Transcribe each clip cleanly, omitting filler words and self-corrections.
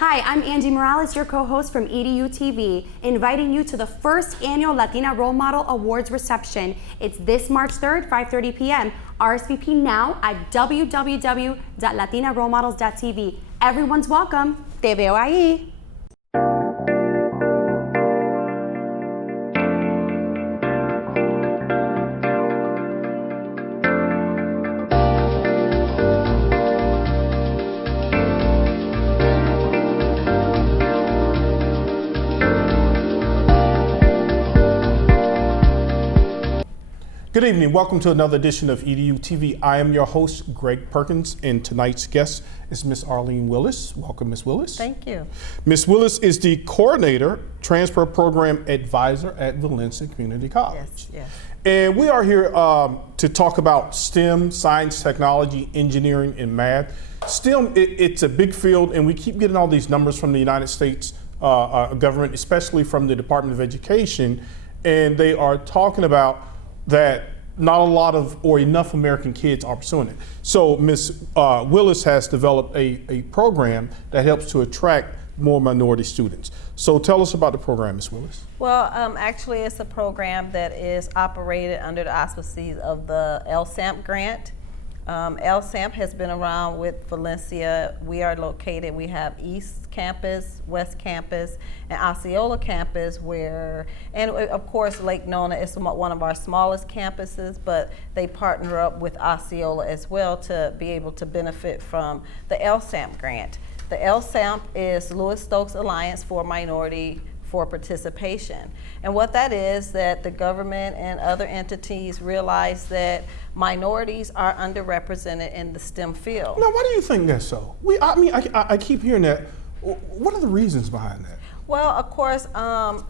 Hi, I'm Angie Morales, your co-host from EDuTV, inviting you to the first annual Latina Role Model Awards reception. It's this March 3rd, 5:30 p.m. RSVP now at www.latinarolemodels.tv. Everyone's welcome. Te veo ahí. Good evening. Welcome to another edition of EDuTV. I am your host, Greg Perkins, and tonight's guest is Miss Arlene Willis. Welcome, Miss Willis. Thank you. Miss Willis is the Coordinator, Transfer Program Advisor at Valencia Community College. Yes. And we are here to talk about STEM, science, technology, engineering, and math. STEM, it's a big field, and we keep getting all these numbers from the United States government, especially from the Department of Education, and they are talking about that not a lot of or enough American kids are pursuing it. So Ms. Willis has developed a program that helps to attract more minority students. So tell us about the program, Ms. Willis. Well, actually it's a program that is operated under the auspices of the LSAMP grant. LSAMP has been around with Valencia. We have East Campus, West Campus, and Osceola Campus and of course Lake Nona is one of our smallest campuses, but they partner up with Osceola as well to be able to benefit from the LSAMP grant. The LSAMP is Louis Stokes Alliance for Minority for Participation. And what that is, that the government and other entities realize that minorities are underrepresented in the STEM field. Now, why do you think that's so? I keep hearing that. What are the reasons behind that? Well, of course,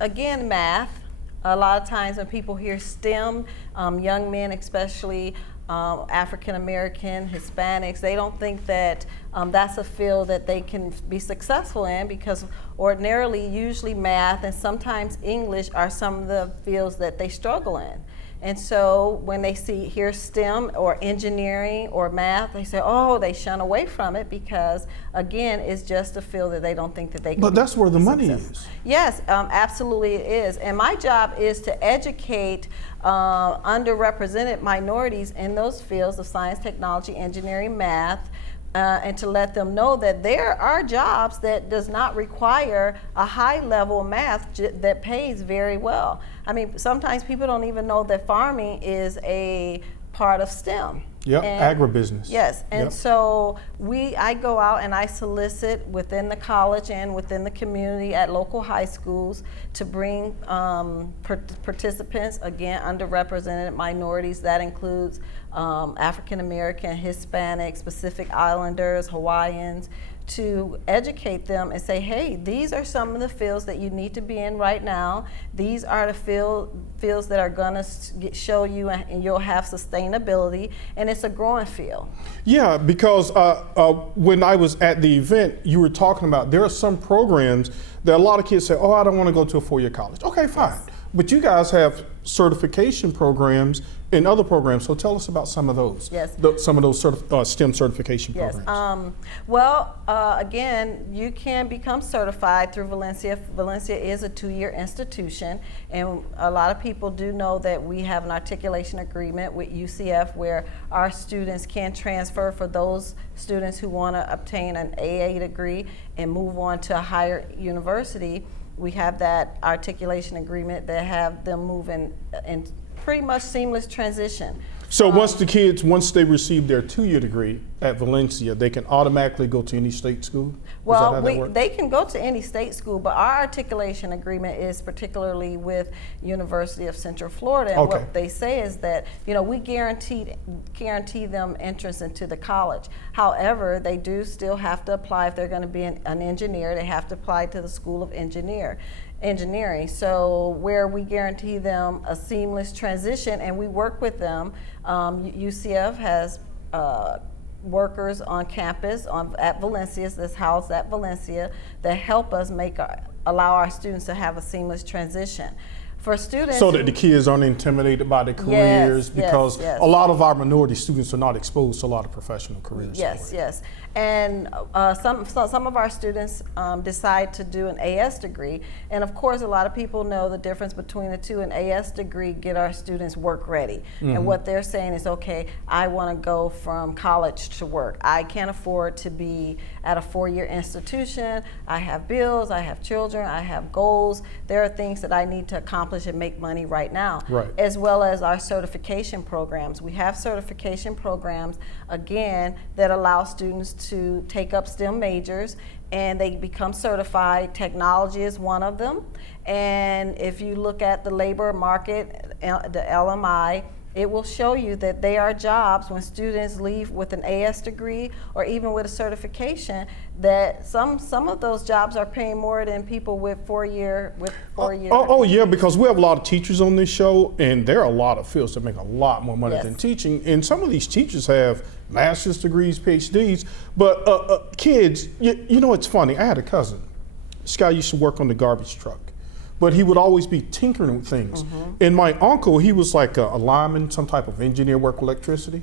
again, math. A lot of times when people hear STEM, young men especially, African American, Hispanics, they don't think that that's a field that they can be successful in, because ordinarily, usually math and sometimes English are some of the fields that they struggle in. And so when they hear STEM or engineering or math, they say, oh, they shun away from it because, again, it's just a field that they don't think that they can. But that's where the money is. Yes, absolutely it is. And my job is to educate underrepresented minorities in those fields of science, technology, engineering, math, and to let them know that there are jobs that does not require a high level of math that pays very well. I mean, sometimes people don't even know that farming is a part of STEM. Yep, agribusiness. Yes, and yep. So I go out and I solicit within the college and within the community at local high schools to bring participants, again, underrepresented minorities. That includes African American, Hispanic, Pacific Islanders, Hawaiians, to educate them and say, hey, these are some of the fields that you need to be in right now. These are the fields that are gonna show you and you'll have sustainability, and it's a growing field. Yeah, because when I was at the event, you were talking about there are some programs that a lot of kids say, oh, I don't wanna go to a four-year college. Okay, fine. Yes. But you guys have certification programs and other programs, so tell us about some of those. Yes. Some of those STEM certification programs. Again, you can become certified through Valencia. Valencia is a 2-year institution, and a lot of people do know that we have an articulation agreement with UCF where our students can transfer for those students who want to obtain an AA degree and move on to a higher university. We have that articulation agreement that have them move in pretty much seamless transition. So once they receive their 2-year degree at Valencia, they can automatically go to any state school? Well, they can go to any state school, but our articulation agreement is particularly with University of Central Florida. And what they say is that, we guarantee them entrance into the college. However, they do still have to apply if they're going to be an engineer. They have to apply to the School of Engineering. So where we guarantee them a seamless transition and we work with them, UCF has workers on campus at Valencia, that's housed at Valencia, that help us allow our students to have a seamless transition. For students, So that the kids aren't intimidated by their careers, because yes. a lot of our minority students are not exposed to a lot of professional careers. Yes, yes. And some of our students decide to do an AS degree. And of course, a lot of people know the difference between the two. An AS degree get our students work ready. And what they're saying is, okay, I want to go from college to work. I can't afford to be at a 4-year institution. I have bills, I have children, I have goals. There are things that I need to accomplish and make money right now. Right. As well as our certification programs. We have certification programs, again, that allow students to take up STEM majors and they become certified. Technology is one of them. And if you look at the labor market, the LMI, it will show you that there are jobs when students leave with an AS degree or even with a certification, that some of those jobs are paying more than people with 4-year Oh yeah, because we have a lot of teachers on this show, and there are a lot of fields that make a lot more money than teaching. And some of these teachers have master's degrees, PhDs. But kids, you know, it's funny. I had a cousin. This guy used to work on the garbage truck, but he would always be tinkering with things. And my uncle, he was like a lineman, some type of engineer, work with electricity.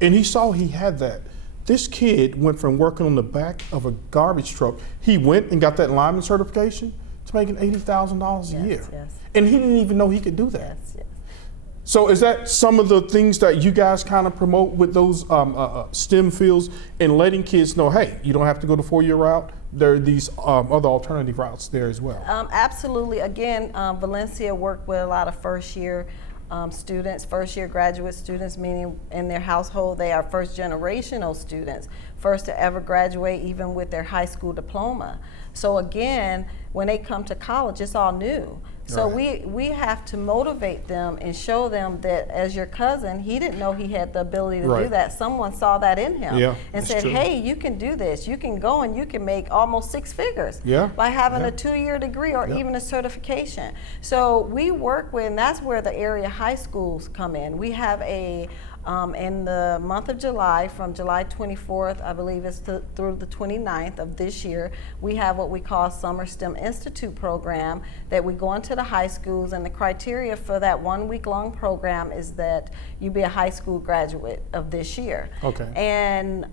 And he saw he had that. This kid went from working on the back of a garbage truck, he went and got that lineman certification, to making $80,000 a year. And he didn't even know he could do that. So is that some of the things that you guys kind of promote with those STEM fields, and letting kids know, hey, you don't have to go the 4-year route? There are these other alternative routes there as well. Absolutely. Again, Valencia worked with a lot of first-year students, first-year graduate students, meaning in their household they are first-generational students, first to ever graduate even with their high school diploma. So again, when they come to college, it's all new. So we have to motivate them and show them that, as your cousin, he didn't know he had the ability to do that. Someone saw that in him and said, hey, you can do this. You can go and you can make almost 6 figures by having a 2-year degree or even a certification. So we work with, and that's where the area high schools come in. We have a in the month of July, from July 24th, I believe it's through the 29th of this year, we have what we call Summer STEM Institute program that we go into the high schools, and the criteria for that 1-week-long program is that you be a high school graduate of this year. And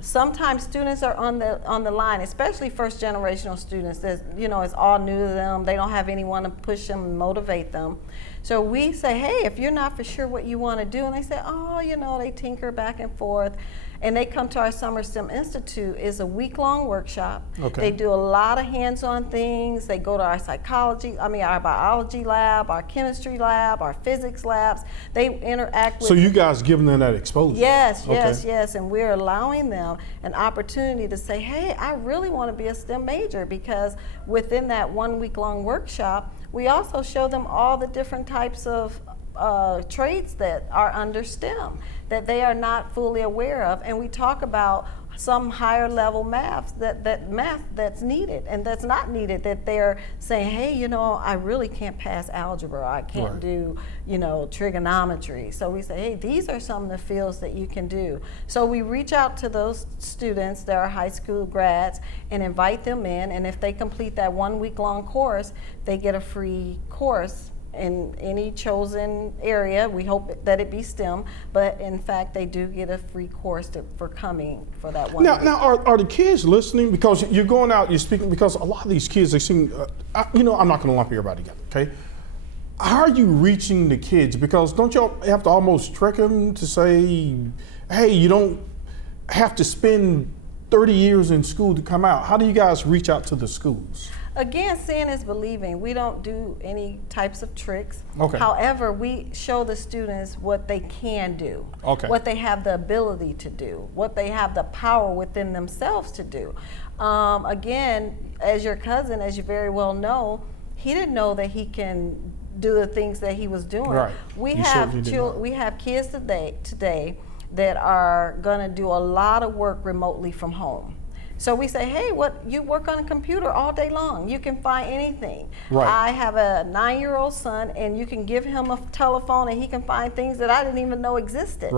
sometimes students are on the line, especially first-generational students. That, you know, it's all new to them. They don't have anyone to push them and motivate them. So we say, hey, if you're not for sure what you want to do, and they say, oh, you know, they tinker back and forth, and they come to our Summer STEM Institute. It's a week-long workshop. They do a lot of hands-on things. They go to our our biology lab, our chemistry lab, our physics labs. They interact with. So you guys giving them that exposure? Yes, yes, and we're allowing them an opportunity to say, hey, I really want to be a STEM major, because within that 1-week-long workshop, we also show them all the different types of trades that are under STEM that they are not fully aware of, and we talk about some higher level math that's needed and that's not needed, that they're saying, hey, you know, I really can't pass algebra, I can't do, you know, trigonometry. So we say, hey, these are some of the fields that you can do. So we reach out to those students that are high school grads and invite them in, and if they complete that 1-week-long course, they get a free course in any chosen area. We hope that it be STEM, but in fact they do get a free course for coming for that one. Now are the kids listening? Because you're going out, you're speaking, because a lot of these kids, they seem, you know, I'm not gonna lump everybody together, okay? How are you reaching the kids? Because don't y'all have to almost trick them to say, hey, you don't have to spend 30 years in school to come out? How do you guys reach out to the schools? Again, seeing is believing. We don't do any types of tricks. However, we show the students what they can do, what they have the ability to do, what they have the power within themselves to do. Again, as your cousin, as you very well know, he didn't know that he can do the things that he was doing. We have kids today that are going to do a lot of work remotely from home. So we say, hey, you work on a computer all day long. You can find anything. I have a 9-year-old son, and you can give him a telephone and he can find things that I didn't even know existed.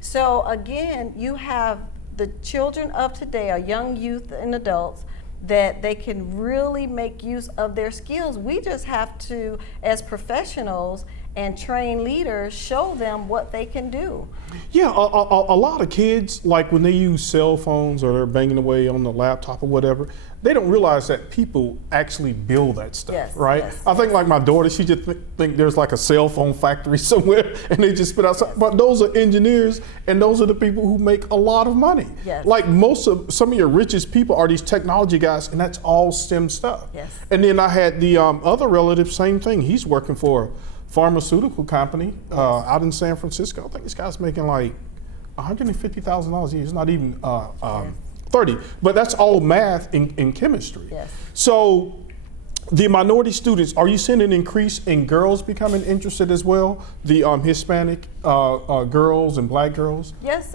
So again, you have the children of today, or young youth and adults, that they can really make use of their skills. We just have to, as professionals and trained leaders, show them what they can do. Yeah, a lot of kids, like when they use cell phones or they're banging away on the laptop or whatever, they don't realize that people actually build that stuff, Yes, right? yes, I think like my daughter, she just think there's like a cell phone factory somewhere and they just spit out. But those are engineers, and those are the people who make a lot of money. Yes. Like some of your richest people are these technology guys, and that's all STEM stuff. Yes. And then I had the other relative, same thing. He's working for a pharmaceutical company out in San Francisco. I think this guy's making like $150,000 a year. It's not even 30, but that's all math and chemistry. Yes. So the minority students, are you seeing an increase in girls becoming interested as well? The Hispanic girls and black girls? Yes,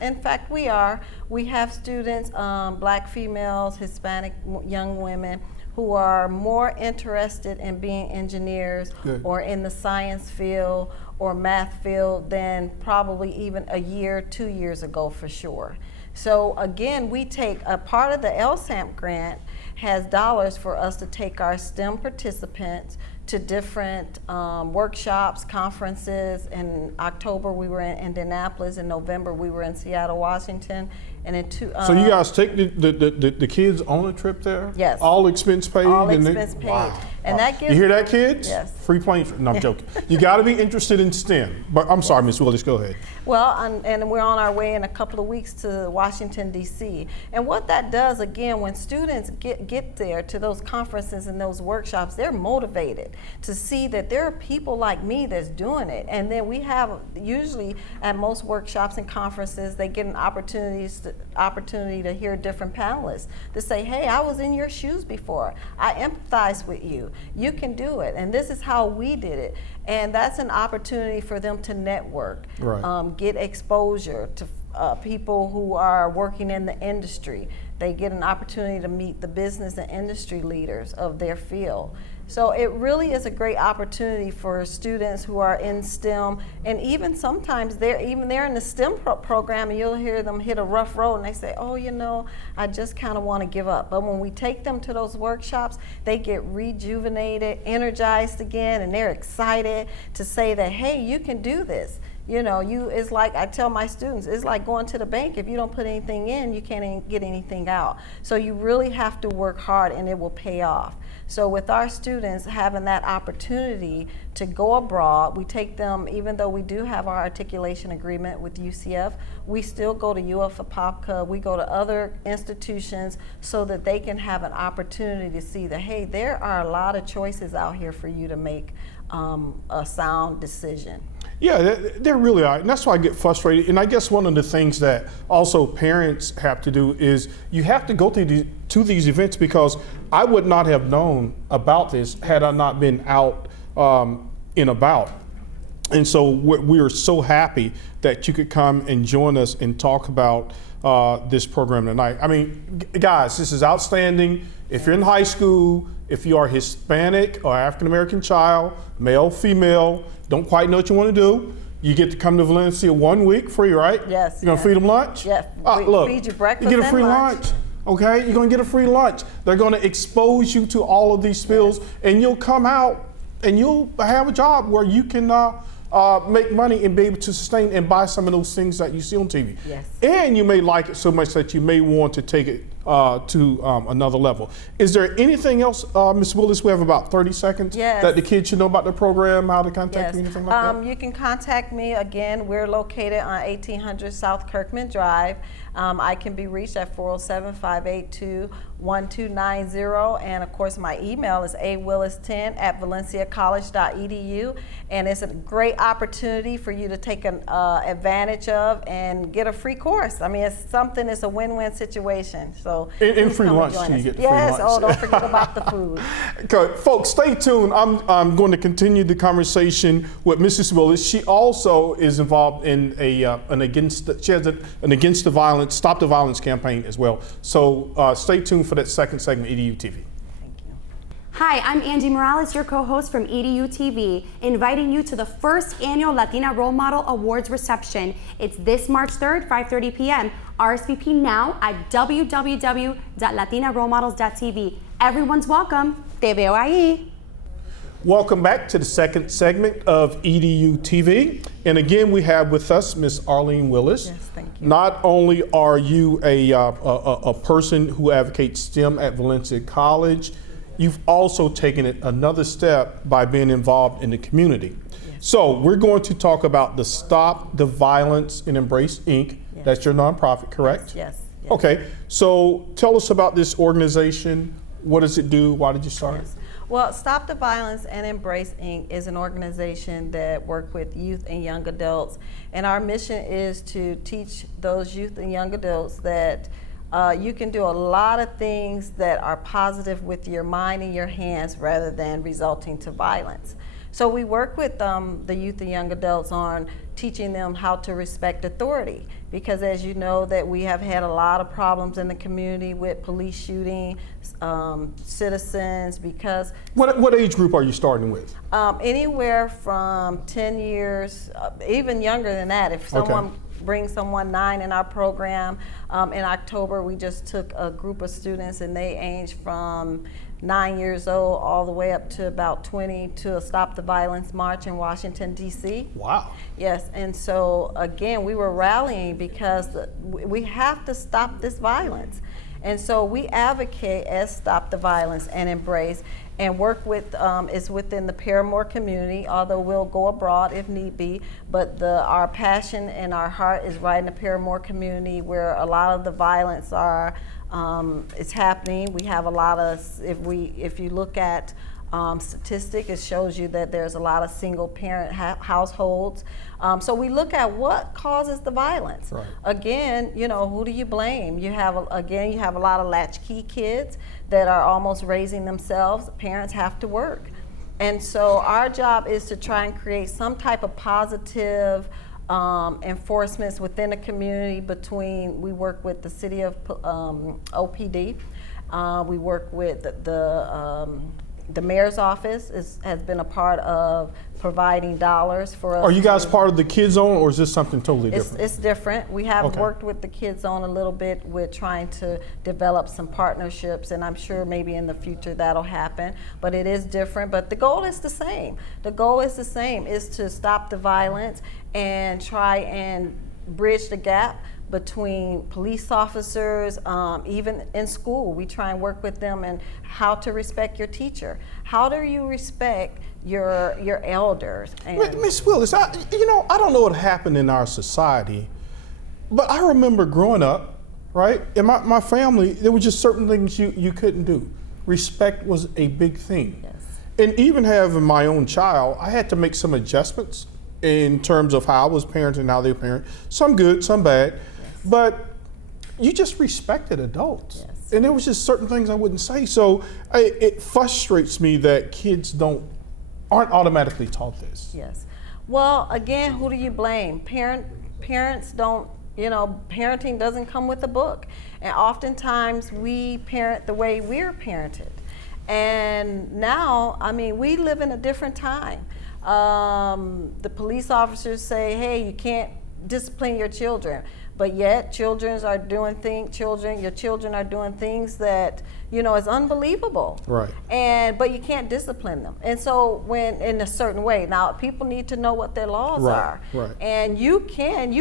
in fact we are. We have students, black females, Hispanic young women, who are more interested in being engineers Good. or in the science field or math field than probably even a year, 2 years ago for sure. So again, we take a part of the LSAMP grant has dollars for us to take our STEM participants to different workshops, conferences. In October we were in Indianapolis, in November we were in Seattle, Washington, and in So you guys take the kids on a trip there? Yes. All expense paid? all and expense paid. Wow. And that gives, You hear that, kids? Yes. Free plane trip. No, I'm joking. You got to be interested in STEM. But I'm sorry, Ms. Willis, go ahead. Well, and we're on our way in a couple of weeks to Washington, D.C. And what that does, again, when students get there to those conferences and those workshops, they're motivated to see that there are people like me that's doing it. And then we have, usually at most workshops and conferences, they get an opportunity to hear different panelists to say, hey, I was in your shoes before. I empathize with you. You can do it. And this is how we did it. And that's an opportunity for them to network, Right. get exposure to people who are working in the industry. They get an opportunity to meet the business and industry leaders of their field. So it really is a great opportunity for students who are in STEM, and even sometimes they're in the STEM program and you'll hear them hit a rough road and they say, oh, you know, I just kind of want to give up. But when we take them to those workshops, they get rejuvenated, energized again, and they're excited to say that, hey, you can do this. You know, it's like I tell my students, it's like going to the bank. If you don't put anything in, you can't get anything out. So you really have to work hard and it will pay off. So with our students having that opportunity to go abroad, we take them, even though we do have our articulation agreement with UCF, we still go to UF Apopka, we go to other institutions so that they can have an opportunity to see that, hey, there are a lot of choices out here for you to make a sound decision. Yeah, there really are, and that's why I get frustrated. And I guess one of the things that also parents have to do is you have to go to these events, because I would not have known about this had I not been out and about. And so we are so happy that you could come and join us and talk about this program tonight. I mean, guys, this is outstanding. If you're in high school, if you are Hispanic or African American child, male, female, don't quite know what you want to do, you get to come to Valencia 1 week free, right? Yes. You're gonna feed them lunch? Yeah, Look, feed you breakfast you get a and free lunch. Okay? You're gonna get a free lunch. They're gonna expose you to all of these skills, and you'll come out and you'll have a job where you can make money and be able to sustain and buy some of those things that you see on TV. Yes. And you may like it so much that you may want to take it to another level. Is there anything else, Ms. Willis? We have about 30 seconds Yes. that the kids should know about the program, how to contact Yes. you, anything like that? You can contact me. Again, we're located on 1800 South Kirkman Drive. I can be reached at 407-582-1290. And of course, my email is awillis10@valenciacollege.edu. And it's a great opportunity for you to take advantage of and get a free course. I mean, it's a win-win situation. So And please free come lunch, join too. You us. get the free Yes, lunch. oh, don't forget about the food. Okay, folks, stay tuned. I'm going to continue the conversation with Mrs. Willis. She also is involved in she has an Against the Violence, Stop the Violence campaign as well. So stay tuned for that second segment, EDU TV. Thank you. Hi, I'm Angie Morales, your co-host from EDuTV, inviting you to the first annual Latina Role Model Awards reception. It's this March 3rd, 5:30 p.m. RSVP now at www.latinarole-models.tv. Everyone's welcome. Te veo ahí. Welcome back to the second segment of EDuTV. And again, we have with us Miss Arlene Willis. Yes, thank you. Not only are you a person who advocates STEM at Valencia College, you've also taken it another step by being involved in the community. Yes. So we're going to talk about the Stop the Violence and Embrace Inc. Yes. That's your nonprofit, correct? Yes. Okay, so tell us about this organization. What does it do? Why did you start it? Yes. Well, Stop the Violence and Embrace Inc. is an organization that works with youth and young adults, and our mission is to teach those youth and young adults that you can do a lot of things that are positive with your mind and your hands rather than resulting to violence. So we work with the youth and young adults on teaching them how to respect authority, because as you know that we have had a lot of problems in the community with police shooting citizens because What age group are you starting with? anywhere from 10 years, even younger than that. If someone brings someone 9 in our program, in October we just took a group of students and they range from 9 years old all the way up to about 20 to a Stop the Violence March in Washington, D.C. Wow. Yes, and so again, we were rallying because we have to stop this violence. And so we advocate as Stop the Violence and Embrace and work with, is within the Paramore community, although we'll go abroad if need be, but our passion and our heart is right in the Paramore community where a lot of the violence is happening. We have a lot of, if you look at statistic, it shows you that there's a lot of single parent households. So we look at what causes the violence. Right. Again, who do you blame? You have a lot of latchkey kids that are almost raising themselves. Parents have to work. And so our job is to try and create some type of positive enforcements within the community we work with the city of OPD. We work with the mayor's office has been a part of providing dollars for us. Are you guys part of the Kids Zone, or is this something totally different? It's different. We have Okay. worked with the Kids Zone a little bit with trying to develop some partnerships, and I'm sure maybe in the future that'll happen, but it is different. But the goal is the same. The goal is the same, is to stop the violence and try and bridge the gap between police officers, even in school. We try and work with them and how to respect your teacher. How do you respect your elders? And Miss Willis, I don't know what happened in our society, but I remember growing up, right? In my family, there were just certain things you couldn't do. Respect was a big thing. Yes. And even having my own child, I had to make some adjustments in terms of how I was parenting, how they were parenting. Some good, some bad. But you just respected adults. Yes. And there was just certain things I wouldn't say. So it frustrates me that kids aren't automatically taught this. Yes. Well, again, who do you blame? Parents don't, parenting doesn't come with a book. And oftentimes we parent the way we're parented. And now, we live in a different time. The police officers say, hey, you can't discipline your children. But yet your children are doing things that, is unbelievable. Right. But you can't discipline them. And so in a certain way, now people need to know what their laws are. Right. And you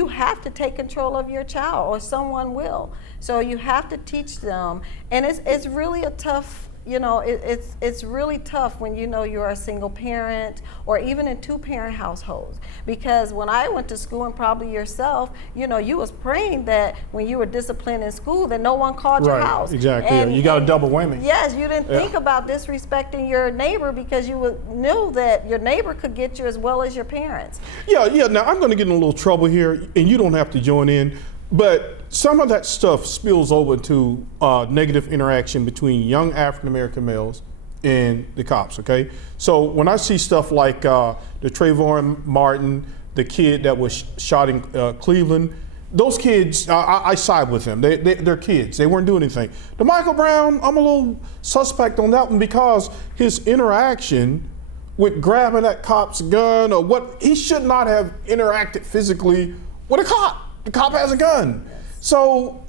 have to take control of your child or someone will. So you have to teach them. And it's really a tough, it's really tough when you're a single parent or even in 2-parent households. Because when I went to school, and probably yourself, you was praying that when you were disciplined in school that no one called your house. Right, exactly. And, you got a double whammy. Yes, you didn't think about disrespecting your neighbor because you knew that your neighbor could get you as well as your parents. Yeah. Now I'm going to get in a little trouble here, and you don't have to join in. But some of that stuff spills over to negative interaction between young African American males and the cops, okay? So when I see stuff like the Trayvon Martin, the kid that was shot in Cleveland, those kids, I side with them. They're kids. They weren't doing anything. The Michael Brown, I'm a little suspect on that one because his interaction with grabbing that cop's gun or what, he should not have interacted physically with a cop. The cop has a gun. So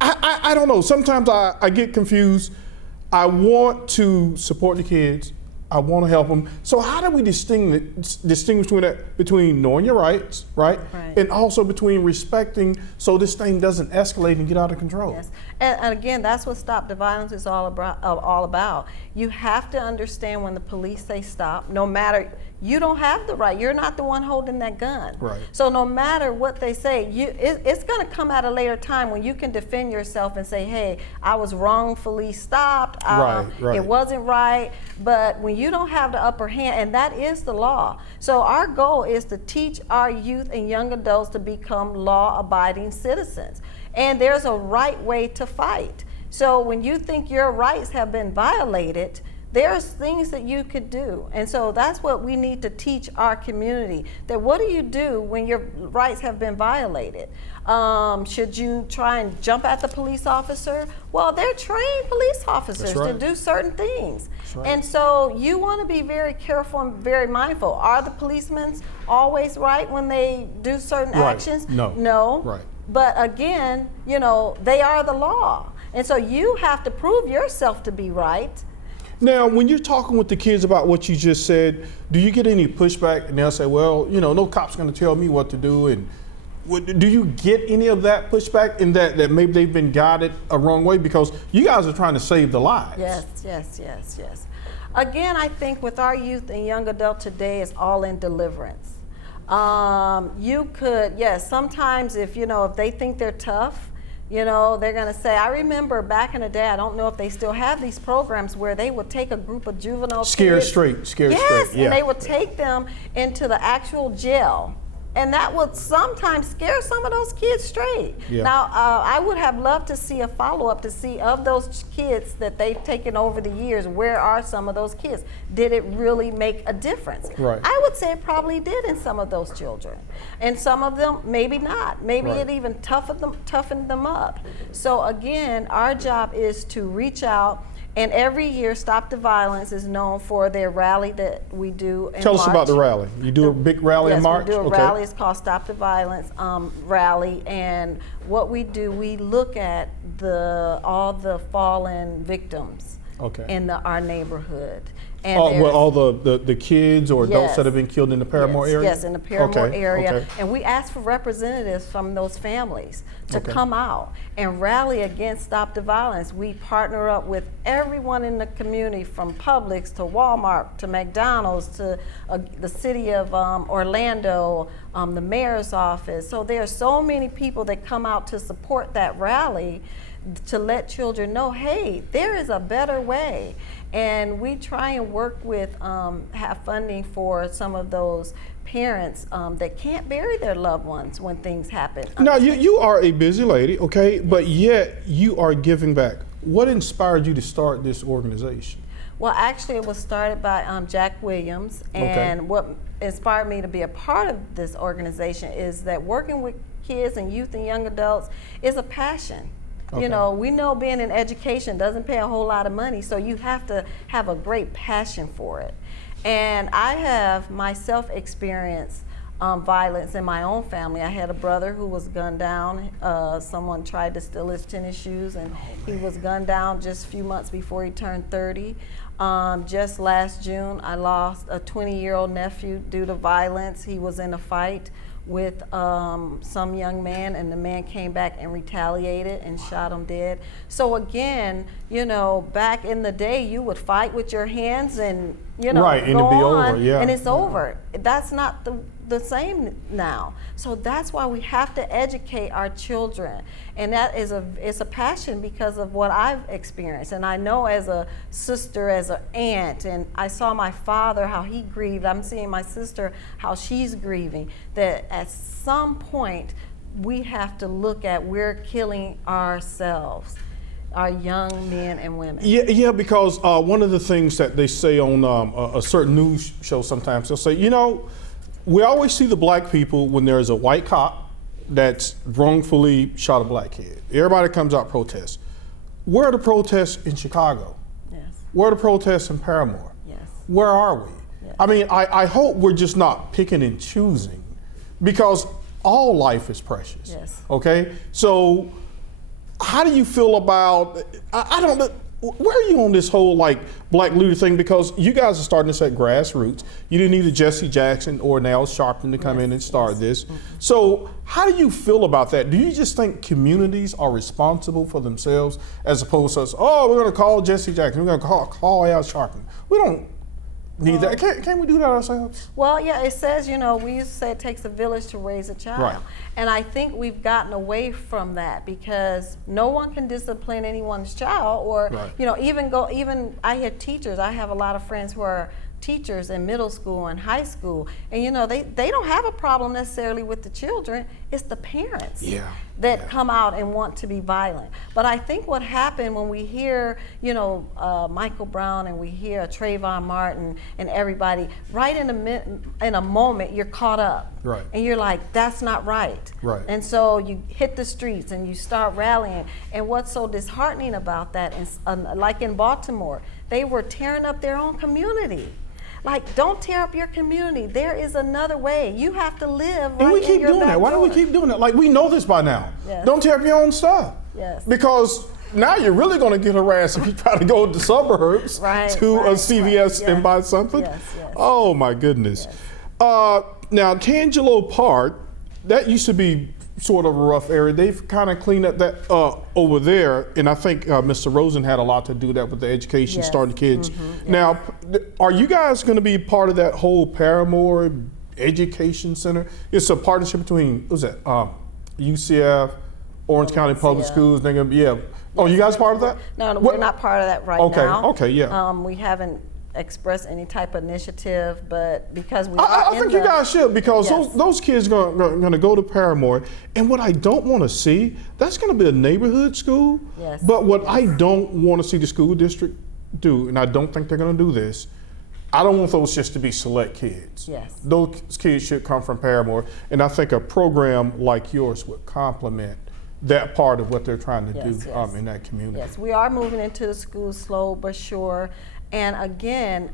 I don't know. Sometimes I get confused. I want to support the kids. I want to help them. So how do we distinguish between knowing your rights, right? And also between respecting so this thing doesn't escalate and get out of control? Yes, and again, that's what Stop the Violence is all about. You have to understand when the police say stop, no matter, you don't have the right. You're not the one holding that gun. Right. So no matter what they say, it's going to come at a later time when you can defend yourself and say, hey, I was wrongfully stopped. It wasn't right. But when you don't have the upper hand, and that is the law. So our goal is to teach our youth and young adults to become law-abiding citizens. And there's a right way to fight. So when you think your rights have been violated, there's things that you could do. And so that's what we need to teach our community, that what do you do when your rights have been violated? Should you try and jump at the police officer? Well, they're trained police officers to do certain things. And so you want to be very careful and very mindful. Are the policemen always right when they do certain actions? No. But again, you know, they are the law. And so you have to prove yourself to be right. Now, when you're talking with the kids about what you just said, do you get any pushback? And they'll say, well, you know, no cop's going to tell me what to do. And do you get any of that pushback in that maybe they've been guided a wrong way? Because you guys are trying to save the lives. Yes. Again, I think with our youth and young adult today, it's all in deliverance. You could, yes, sometimes if they think they're tough, they're going to say, I remember back in the day, I don't know if they still have these programs where they would take a group of juvenile Scared kids. Straight. Yes, and they would take them into the actual jail. And that would sometimes scare some of those kids straight. Now, I would have loved to see a follow-up to see of those kids that they've taken over the years, where are some of those kids? Did it really make a difference? I would say it probably did in some of those children. And some of them, maybe not. Maybe it even toughened them up. So again, our job is to reach out. And every year, Stop the Violence is known for their rally that we do in March. Tell us about the rally. You do a big rally in March? Yes, we do a rally. It's called Stop the Violence rally. And what we do, we look at all the fallen victims in our neighborhood. And all the kids or adults that have been killed in the Paramore area? Yes, in the Paramore area. And we ask for representatives from those families to come out and rally against Stop the Violence. We partner up with everyone in the community, from Publix to Walmart to McDonald's to the city of Orlando, the mayor's office. So there are so many people that come out to support that rally to let children know, hey, there is a better way. And we try and work with, have funding for some of those parents that can't bury their loved ones when things happen. Now, you are a busy lady, okay, but yet you are giving back. What inspired you to start this organization? Well, actually, it was started by Jack Williams, and what inspired me to be a part of this organization is that working with kids and youth and young adults is a passion. We know being in education doesn't pay a whole lot of money, so you have to have a great passion for it. And I have myself experienced violence in my own family. I had a brother who was gunned down. Someone tried to steal his tennis shoes, and he was gunned down just a few months before he turned 30. Just last June, I lost a 20-year-old nephew due to violence. He was in a fight with some young man, and the man came back and retaliated and shot him dead. So again, back in the day, you would fight with your hands and and go it'd be over, and it's over. That's not the same now. So that's why we have to educate our children, and that is it's a passion because of what I've experienced. And I know as a sister, as an aunt, and I saw my father how he grieved. I'm seeing my sister how she's grieving. That at some point we have to look at we're killing ourselves, our young men and women. Yeah, because one of the things that they say on a certain news show sometimes, they'll say, we always see the black people when there's a white cop, that's wrongfully shot a black kid. Everybody comes out protest. Where are the protests in Chicago? Yes. Where are the protests in Paramore? Yes. Where are we? Yes. I mean, I hope we're just not picking and choosing, because all life is precious. Yes. Okay? So how do you feel about, I don't know, where are you on this whole like Black Luther thing? Because you guys are starting this at grassroots. You didn't need a Jesse Jackson or an Al Sharpton to come in and start this. Mm-hmm. So how do you feel about that? Do you just think communities are responsible for themselves as opposed to us, oh, we're gonna call Jesse Jackson, we're gonna call Al Sharpton. We don't need that. Can't we do that ourselves? Well, yeah, it says, you know, we used to say it takes a village to raise a child. Right. And I think we've gotten away from that because no one can discipline anyone's child or, Right. you know, even I hear teachers, I have a lot of friends who are teachers in middle school and high school, and you know, they don't have a problem necessarily with the children, it's the parents that come out and want to be violent. But I think what happened when we hear, you know, Michael Brown and we hear Trayvon Martin and everybody, right in a moment you're caught up. Right. And you're like, that's not right. Right. And so you hit the streets and you start rallying. And what's so disheartening about that is, like in Baltimore, they were tearing up their own community. Like, don't tear up your community. There is another way. You have to live right And we in keep your doing that. Why don't we backyard. keep doing that? Like, we know this by now. Yes. Don't tear up your own stuff. Yes. Because now you're really going to get harassed if you try to go to the suburbs Right, to a right, CVS right. and buy something. Yes, yes. Oh my goodness. Now, Tangelo Park, that used to be sort of a rough area. They've kind of cleaned up that over there, and I think Mr. Rosen had a lot to do with that with the education, Yes. starting kids. Mm-hmm. Now, are you guys going to be part of that whole Paramore Education Center? It's a partnership between, what was that, UCF, Orange County Public Valencia. Schools. They're gonna be, yeah. Oh, you guys part of that? No, What- we're not part of that right Okay, now. okay, yeah. We haven't expressed any type of initiative, but because we I are in think you guys should, because Yes. those kids are going to go to Paramore, and what I don't want to see, that's going to be a neighborhood school. Yes. But what I don't want to see the school district do, and I don't think they're going to do this, I don't want those just to be select kids. Yes. Those kids should come from Paramore, and I think a program like yours would complement that part of what they're trying to Yes, do yes. in that community. Yes, we are moving into the schools slow but sure. And again,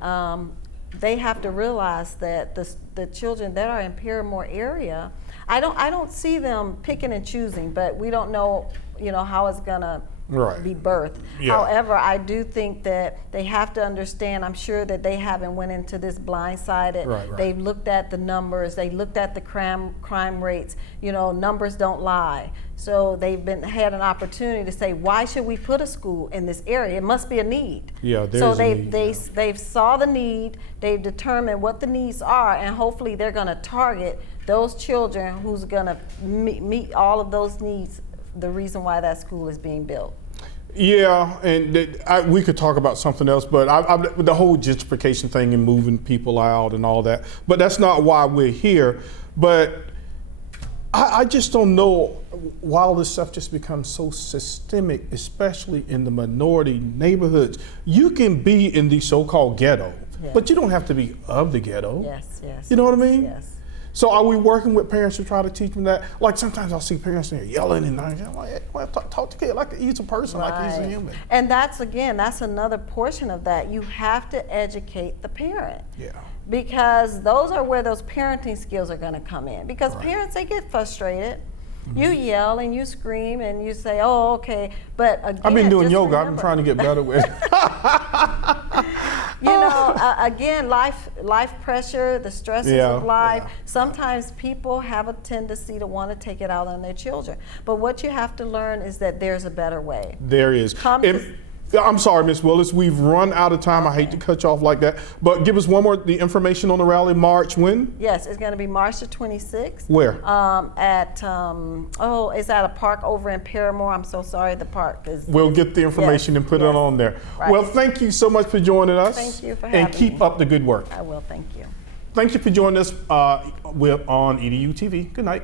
they have to realize that the children that are in Paramore area, I don't see them picking and choosing, but we don't know, you know, how it's gonna Right. be birthed. Yeah. However, I do think that they have to understand, I'm sure that they haven't went into this blindsided. Right, right. They've looked at the numbers, they looked at the crime rates, you know, numbers don't lie. So they've had an opportunity to say, why should we put a school in this area? It must be a need. Yeah, there's so a need, they've saw the need, they've determined what the needs are, and hopefully they're gonna target those children who's gonna meet all of those needs, the reason why that school is being built. Yeah, and we could talk about something else, but the whole gentrification thing and moving people out and all that, but that's not why we're here. But I just don't know why all this stuff just becomes so systemic, especially in the minority neighborhoods. You can be in the so-called ghetto, Yes. but you don't have to be of the ghetto. Yes, yes. You know what I yes, mean? Yes. So are we working with parents to try to teach them that? Like sometimes I'll see parents there yelling and I'm like, hey, well, talk to kid like he's a person, like he's a Right. human. And that's another portion of that. You have to educate the parent. Yeah. Because those are where those parenting skills are going to come in. Because Right. parents, they get frustrated. You yell and you scream and you say, "Oh, okay," but again, I've been doing just yoga. I've been remember, trying to get better with it. You know, again, life pressure, the stresses Yeah, of life. yeah. Sometimes people have a tendency to want to take it out on their children. But what you have to learn is that there's a better way. There is. Come to- I'm sorry, Ms. Willis. We've run out of time. I hate to cut you off like that. But give us one more, the information on the rally. March when? Yes, it's going to be March the 26th. Where? It's at a park over in Paramore. I'm so sorry, the park is. We'll get the information and put it yes. on there. Right. Well, thank you so much for joining us. Thank you for And having keep me. up the good work. I will, thank you. Thank you for joining us on EDU TV. Good night.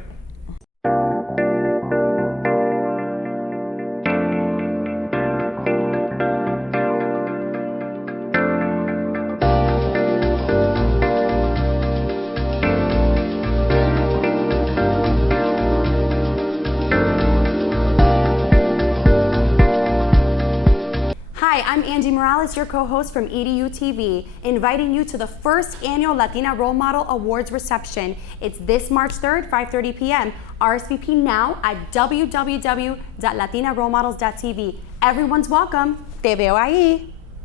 Hi, I'm Angie Morales, your co-host from EDuTV, inviting you to the first annual Latina Role Model Awards reception. It's this March 3rd, 5:30 p.m. RSVP now at www.latinarolemodels.tv. Everyone's welcome. Te veo ahí.